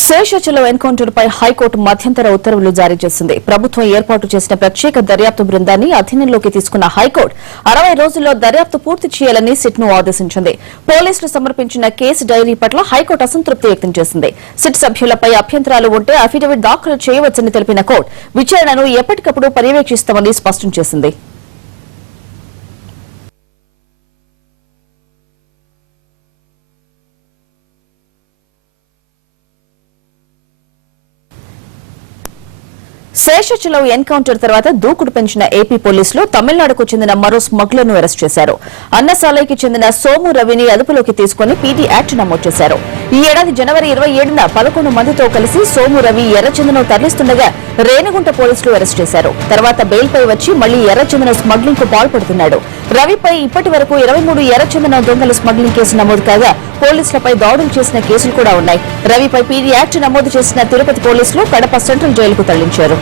Seshachalam encounter పై high court మధ్యంతర ఉత్తర్వులు జారీ చేసింది. ప్రభుత్వం ఏర్పాటు చేసిన ప్రత్యేక దర్యాప్తు బృందాన్ని అధీనంలోకి తీసుకున్న హైకోర్టు 60 రోజుల్లో దర్యాప్తు పూర్తి చేయాలని సిట్ను ఆదేశించింది. పోలీసులు సమర్పించిన కేసు డైరీ పట్ల హైకోర్టు అసంతృప్తి వ్యక్తం చేసింది. సిట్ సభ్యులపై అభ్యంతరాలు ఉంటే అఫిడవిట్ దాఖలు చేయవచ్చని తెలిపిన కోర్టు విచారణను ఎప్పటికప్పుడు పర్యవేక్షిస్తామని స్పష్టం చేసింది. శేషాచలం ఎన్కౌంటర్ తర్వాత దూకుడు పెంచిన ఏపీ పోలీసులు తమిళనాడుకు చెందిన మరో స్మగ్లర్ ను అరెస్ట్ చేశారు. అన్నసాలైకి చెందిన సోము రవిని అదుపులోకి తీసుకుని పీడీ యాక్ట్ నమోదు చేశారు. ఈ ఏడాది జనవరి 27న 11 మందితో కలిసి సోము రవి ఎర్రచందనం తరలిస్తుండగా రేణిగుంట పోలీసులు అరెస్ట్ చేశారు. తర్వాత బెయిల్పై వచ్చి మళ్లీ ఎర్రచందనం స్మగ్లింగ్ కు పాల్పడుతున్నాడు. రవిపై ఇప్పటి వరకు 23 ఎర్రచందనం దొంగల స్మగ్లింగ్ కేసు నమోదు కాగా పోలీసులపై దాడులు చేసిన కేసులు కూడా ఉన్నాయి. రవిపై పీడీ యాక్ట్ నమోదు చేసిన తిరుపతి పోలీసులు కడప సెంట్రల్ జైలుకు తరలించారు.